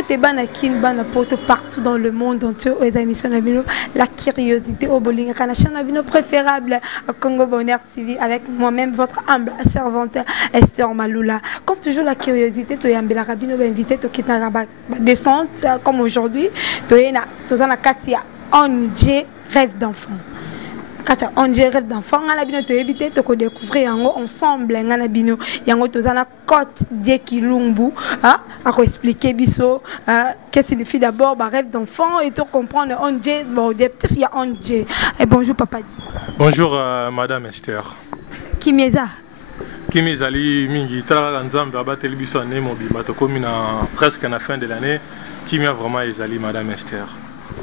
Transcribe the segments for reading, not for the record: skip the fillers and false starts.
côté banakin banapoto partout dans le monde entier aux émissions nabino la curiosité au bowling kana chaîne nabino préférable à Congo Bonheur TV avec moi-même votre humble servante Esther Malula. Comme toujours la curiosité to yambela rabino ba invité to kitana descente comme aujourd'hui to yena to zana katia onje rêve d'enfant. Katia onje rêve d'enfant ngana bino to éviter to ko découvrir yango ensemble ngana bino yango to zana côte de Kilumbu hein à expliquer biso qu'est-ce que signifie d'abord ba rêve d'enfant et to comprendre onje bon des petites filles onje. Et bonjour papa. Bonjour madame Esther. Kimieza Kimi Zali Mingi Tara Nzambe abateli biso ane mobimba to komi na presque à la fin de l'année. Kimi a vraiment Ezali madame Esther.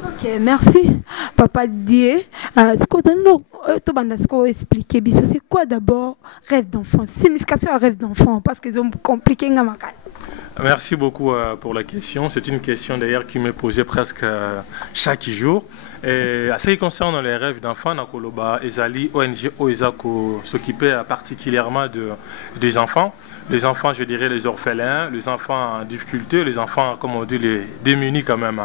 Ok, merci papa Dieu. Ce qu'on doit expliquer, c'est quoi d'abord rêve d'enfant? Signification rêve d'enfant, parce qu'ils ont compliqué. Merci beaucoup pour la question. C'est une question d'ailleurs qui me posait presque chaque jour. Et à ce qui concerne les rêves d'enfants, Nakoloba Ezali ONG Oezako s'occupait particulièrement des enfants. Les enfants, je dirais les orphelins, les enfants en difficulté, les enfants, comme on dit, les démunis quand même.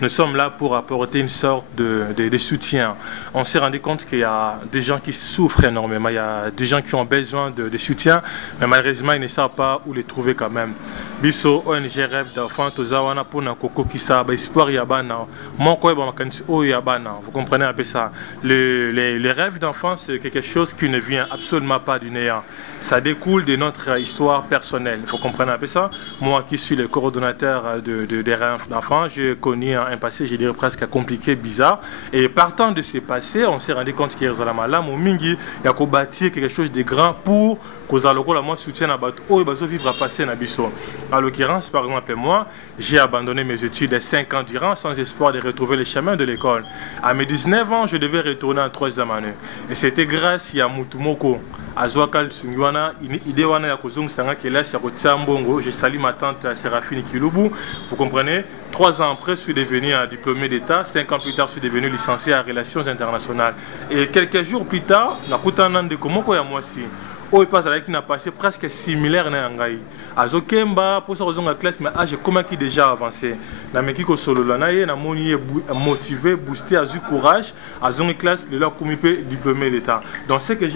Nous sommes là pour apporter une sorte de soutien. On s'est rendu compte qu'il y a des gens qui souffrent énormément, il y a des gens qui ont besoin de soutien, mais malheureusement, ils ne savent pas où les trouver quand même. Biso ONG Rêve d'enfants, Tozawana pour Nakoko Kisa, Espoir Yabana, Monko Yabamakansi O Yabana. Vous comprenez un peu ça? Les rêves d'enfants, c'est quelque chose qui ne vient absolument pas du néant. Ça découle de notre histoire personnelle. Il faut comprendre un peu ça. Moi qui suis le coordonnateur des rêves d'enfants, j'ai connu un passé, je dirais presque compliqué, bizarre. Et partant de ce passé, on s'est rendu compte qu'il y a Mingi, il y a bâtir quelque chose de grand pour que moi soutien à Bato et Bazo vivre à passer na biso. À l'occurrence, par exemple, moi, j'ai abandonné mes études de 5 ans durant sans espoir de retrouver le chemin de l'école. À mes 19 ans, je devais retourner en 3e année. Et c'était grâce à Moutumoko, à Zouakal Sungwana, Idewana Yakozung Sanga Kelas Yakotsambongo, j'ai sali ma tante Séraphine Kilubu. Vous comprenez? 3 ans après, je suis devenu un diplômé d'État. 5 ans plus tard, je suis devenu licencié en relations internationales. Et quelques jours plus tard, Nakutanande Komoko Yamwasi. Oh, il passe avec une passé presque similaire à Ngangaï. Azokemba, pour ça, on a classe, mais j'ai comment qui déjà avancé. Na mekiko solo la naie, na moni motivé, boosté, azu courage, azon classe, le leur comité diplômé d'État. Donc, ce que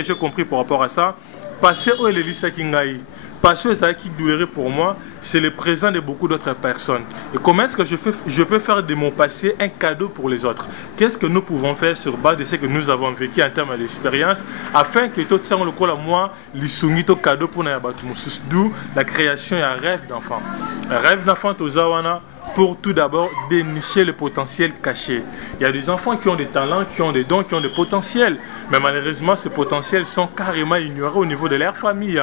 j'ai compris par rapport à ça, passer au lycée Kingaï. Parce que ça qui doulerait pour moi, c'est le présent de beaucoup d'autres personnes. Et comment est-ce que je peux faire de mon passé un cadeau pour les autres? Qu'est-ce que nous pouvons faire sur base de ce que nous avons vécu en termes d'expérience afin que tout ça, on le colle à moi, l'issungito cadeau pour d'où la création et un rêve d'enfant. Un rêve d'enfant au Zawana pour tout d'abord dénicher le potentiel caché. Il y a des enfants qui ont des talents, qui ont des dons, qui ont des potentiels. Mais malheureusement, ces potentiels sont carrément ignorés au niveau de leur famille.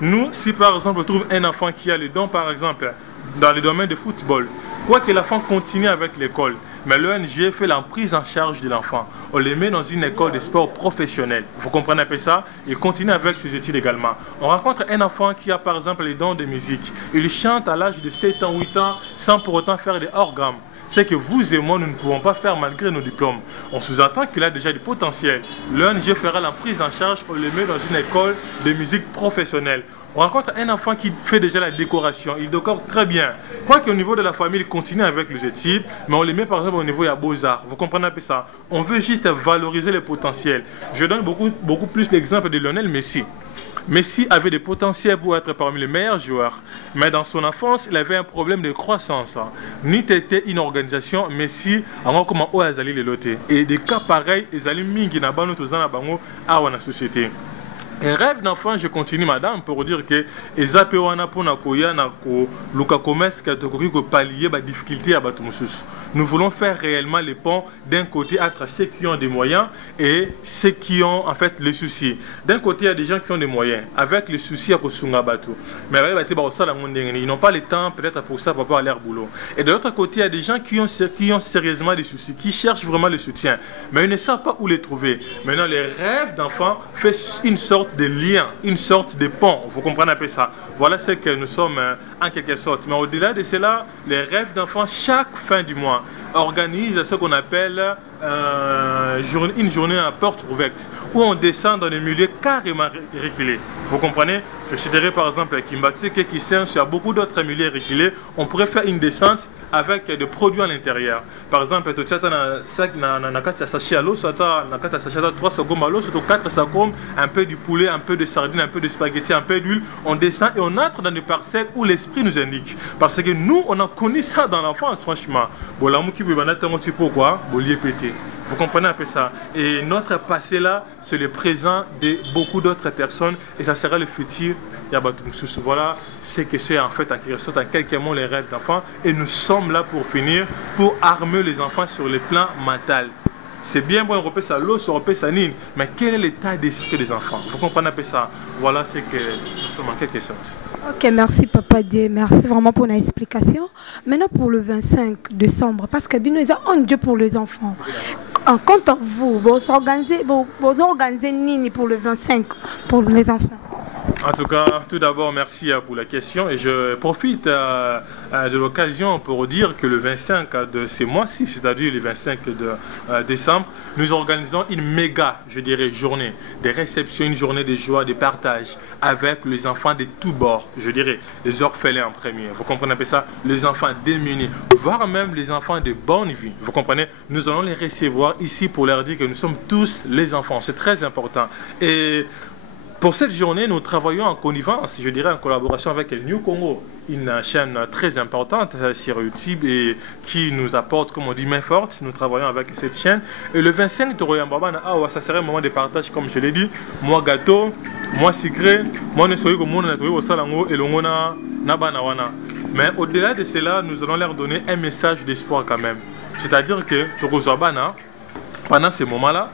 Nous, si par exemple on trouve un enfant qui a les dons, par exemple, dans le domaine du football, quoi que l'enfant continue avec l'école, mais l'ONG fait la prise en charge de l'enfant. On le met dans une école de sport professionnelle. Vous comprenez un peu ça? Il continue avec ses études également. On rencontre un enfant qui a par exemple les dons de musique. Il chante à l'âge de 7 ans, 8 ans, sans pour autant faire des hors-gammes. C'est que vous et moi, nous ne pouvons pas faire malgré nos diplômes. On sous-entend qu'il a déjà du potentiel. L'ONG fera la prise en charge, on le met dans une école de musique professionnelle. On rencontre un enfant qui fait déjà la décoration, il décore très bien. Quoi qu'au niveau de la famille, il continue avec les études, mais on les met par exemple au niveau de Beaux-Arts. Vous comprenez un peu ça? On veut juste valoriser les potentiels. Je donne beaucoup plus l'exemple de Lionel Messi. Messi avait des potentiels pour être parmi les meilleurs joueurs, mais dans son enfance, il avait un problème de croissance. Ni était une organisation, Messi, avant comment on a les lotés. Et des cas pareils, ils allaient mingi na bano tozana bango à la société. Et rêve d'enfant, je continue madame pour dire que les APOANA pour Nakoya, Nako, Luka Commerce, qui a pallier la difficulté à Batumusus. Nous voulons faire réellement les ponts d'un côté entre ceux qui ont des moyens et ceux qui ont en fait les soucis. D'un côté, il y a des gens qui ont des moyens avec les soucis à Kosunga Batu. Mais ils n'ont pas le temps peut-être pour ça, pour avoir leur boulot. Et de l'autre côté, il y a des gens qui ont sérieusement des soucis, qui cherchent vraiment le soutien. Mais ils ne savent pas où les trouver. Maintenant, les rêves d'enfants font une sorte de lien, une sorte de pont. Vous comprenez un peu ça? Voilà ce que nous sommes en quelque sorte. Mais au-delà de cela, les rêves d'enfants, chaque fin du mois, organisent ce qu'on appelle une journée à porte ouverte, où on descend dans des milieux carrément reculés. Vous comprenez? Je citerai par exemple Kimbatse, qui il y a beaucoup d'autres milieux reculés. On pourrait faire une descente avec des produits à l'intérieur. Par exemple, tu as un peu du poulet, un peu de sardines, un peu de spaghettis, un peu d'huile. On descend et on entre dans des parcelles où l'esprit nous indique. Parce que nous, on a connu ça dans l'enfance, franchement. Vous comprenez un peu ça? Et notre passé là, c'est le présent de beaucoup d'autres personnes et ça sera le futur. Voilà ce que c'est en fait en quelque sorte, en quelques mots, les rêves d'enfants. Et nous sommes là pour finir, pour armer les enfants sur le plan mental. C'est bien bon, on repère ça, l'eau, on repère ça, mais quel est l'état d'esprit des enfants? Vous comprenez un peu ça? Voilà ce que nous sommes en quelque sorte. Ok, merci Papa D, merci vraiment pour l'explication. Maintenant pour le 25 décembre, parce que nous avons un Dieu pour les enfants. En compte à vous, vous organisez Nini pour le 25 pour les enfants. En tout cas, tout d'abord, merci pour la question et je profite de l'occasion pour dire que le 25 de ce mois-ci, c'est-à-dire le 25 de décembre, nous organisons une méga, je dirais, journée de réception, une journée de joie, de partage avec les enfants de tous bords, je dirais, les orphelins en premier, vous comprenez un peu ça, les enfants démunis, voire même les enfants de bonne vie, vous comprenez, nous allons les recevoir ici pour leur dire que nous sommes tous les enfants, c'est très important. Et pour cette journée, nous travaillons en connivence, je dirais en collaboration avec le New Congo, une chaîne très importante sur YouTube et qui nous apporte, comme on dit, main forte. Nous travaillons avec cette chaîne. Et le 25 de Royambabana, ça serait un moment de partage, comme je l'ai dit. Moi gâteau, moi sucré, moi ne soyez comme moi au salango et l'ongona nabanawana. Mais au-delà de cela, nous allons leur donner un message d'espoir quand même. C'est-à-dire que pendant ces moments-là,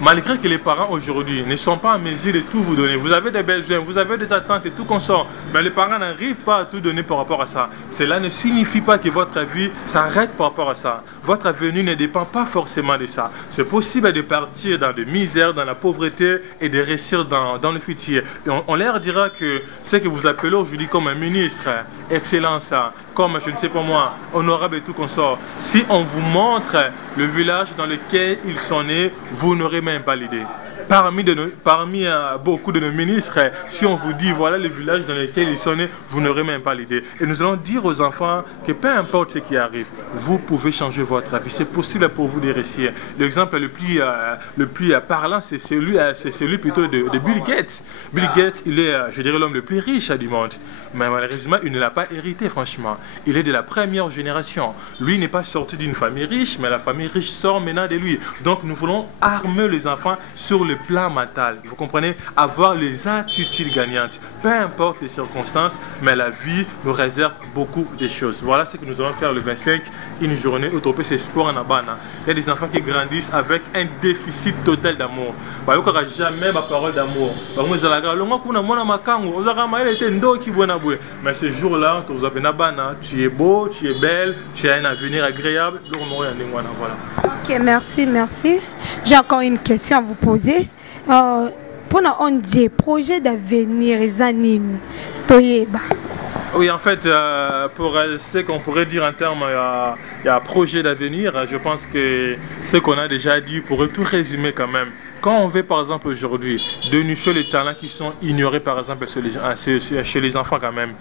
malgré que les parents aujourd'hui ne sont pas en mesure de tout vous donner, vous avez des besoins, vous avez des attentes et tout consort, mais les parents n'arrivent pas à tout donner par rapport à ça. Cela ne signifie pas que votre vie s'arrête par rapport à ça. Votre avenir ne dépend pas forcément de ça. C'est possible de partir dans de misère, dans la pauvreté et de réussir dans le futur. Et on leur dira que ce que vous appelez aujourd'hui comme un ministre, excellence, comme je ne sais pas moi, honorable et tout consort, si on vous montre le village dans lequel ils sont nés, vous n'aurez même pas l'idée. Parmi beaucoup de nos ministres, si on vous dit voilà le village dans lequel ils sont nés, vous n'aurez même pas l'idée. Et nous allons dire aux enfants que peu importe ce qui arrive, vous pouvez changer votre vie. C'est possible pour vous de réussir. L'exemple le plus parlant, c'est celui plutôt de Bill Gates. Bill Gates, il est, je dirais, l'homme le plus riche du monde. Mais malheureusement, il ne l'a pas hérité, franchement. Il est de la première génération. Lui n'est pas sorti d'une famille riche, mais la famille riche sort maintenant de lui. Donc nous voulons armer les enfants sur le plan mental, vous comprenez, avoir les attitudes gagnantes, peu importe les circonstances, mais la vie nous réserve beaucoup de choses. Voilà ce que nous allons faire le 25, une journée où troper ses sports en abana. Il y a des enfants qui grandissent avec un déficit total d'amour. Il n'y aura jamais ma parole d'amour. Mais ce jour-là, tu es beau, tu es belle, tu as un avenir agréable. Voilà. Ok, merci. J'ai encore une question à vous poser. Pendant un projet d'avenir, Zanine, Toyeba. Oui, en fait, pour ce qu'on pourrait dire en termes il y a projet d'avenir, je pense que ce qu'on a déjà dit pourrait tout résumer quand même. Quand on veut par exemple aujourd'hui dénicher les talents qui sont ignorés par exemple chez les enfants quand même,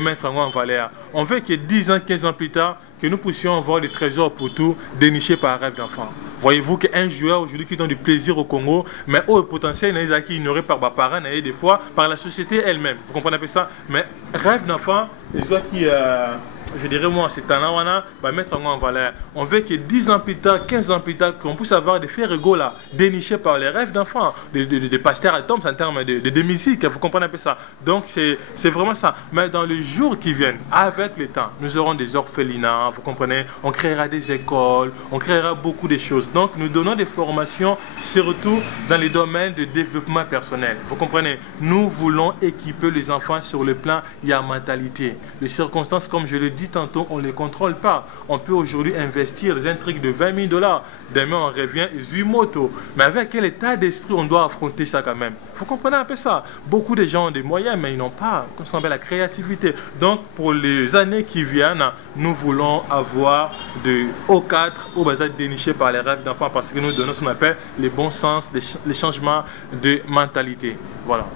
mettre en valeur, on veut que 10 ans, 15 ans plus tard, que nous puissions avoir des trésors pour tout dénicher par rêve d'enfant. Voyez-vous qu'un joueur aujourd'hui qui donne du plaisir au Congo, mais au potentiel il est ignoré par les parents et des fois par la société elle-même. Vous comprenez un peu ça? Mais rêve d'enfant, les joueurs qui... je dirais moi, c'est talent va mettre en valeur. On veut que 10 ans plus tard, 15 ans plus tard, qu'on puisse avoir des faits rigolo là, dénichés par les rêves d'enfants, des pasteurs atomes en termes de musique, vous comprenez un peu ça. Donc c'est vraiment ça. Mais dans les jours qui viennent, avec le temps, nous aurons des orphelinats, vous comprenez, on créera des écoles, on créera beaucoup de choses. Donc nous donnons des formations, surtout dans les domaines de développement personnel. Vous comprenez, nous voulons équiper les enfants sur le plan, il y a mentalité. Les circonstances, comme je le dis, dit tantôt, on ne les contrôle pas. On peut aujourd'hui investir dans un truc de 20 000 $. Demain, on revient Zumoto. Mais avec quel état d'esprit on doit affronter ça quand même? Vous comprenez un peu ça? Beaucoup de gens ont des moyens, mais ils n'ont pas, comme ça, la créativité. Donc, pour les années qui viennent, nous voulons avoir de O4 au bazar déniché par les rêves d'enfants parce que nous donnons ce qu'on appelle les bons sens, les changements de mentalité. Voilà.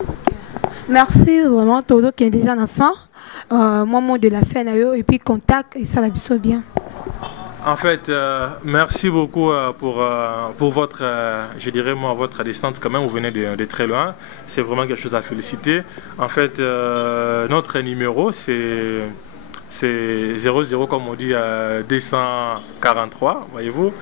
Merci vraiment, Todo qui est déjà un enfant. Moment de la fin, et puis contact, et ça la biso bien. En fait, merci beaucoup pour votre, je dirais moi, votre distance quand même, vous venez de très loin. C'est vraiment quelque chose à féliciter. En fait, notre numéro, c'est 00, comme on dit, 243, voyez-vous,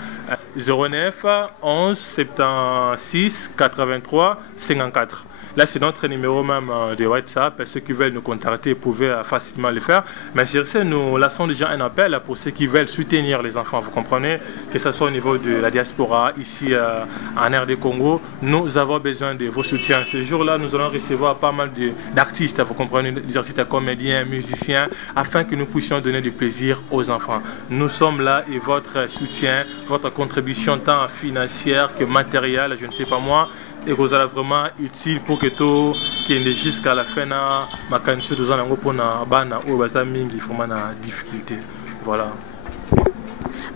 09 11 76 83 54. Là, c'est notre numéro même de WhatsApp. Ceux qui veulent nous contacter pouvaient facilement le faire. Mais sur ce, nous lançons déjà un appel pour ceux qui veulent soutenir les enfants. Vous comprenez, que ce soit au niveau de la diaspora, ici en RD Congo, nous avons besoin de vos soutiens. Ce jour-là, nous allons recevoir pas mal d'artistes, vous comprenez, des artistes comédiens, musiciens, afin que nous puissions donner du plaisir aux enfants. Nous sommes là et votre soutien, votre contribution tant financière que matérielle, je ne sais pas moi, et vous allez vraiment utile pour que tout qui est jusqu'à la fin ma candidature de zanango pour na bana ou basa mingi vraiment na difficulté. Voilà.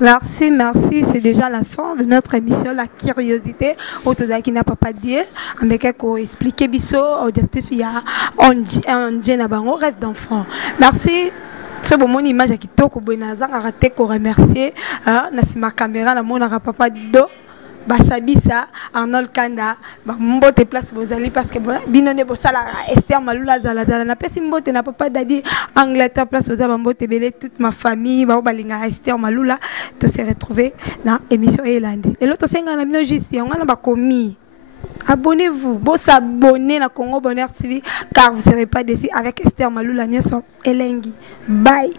Merci, merci. C'est déjà la fin de notre émission, la curiosité. Autoza qui n'a pas dit, mais qu'on explique biso objectif il y a un jeune abango rêve d'enfant. Merci. C'est bon mon image qui toko bonazang a raté qu'on remercier na si ma caméra na mon papa do. Basabisa Arnold Kanda mbote place bozali parce que binone bosala Esther Malula zala na pesi mbote na papa dadi Angleterre place bozaba mbote belé toute ma famille ba balinga Esther Malula to se retrouver dans émission Elandi et l'autre senga na bino juste on a ba komi. Abonnez-vous, vous s'abonner à Congo Bonheur TV car vous ne serez pas déçus avec Esther Malula Nyeson Elengi. Bye.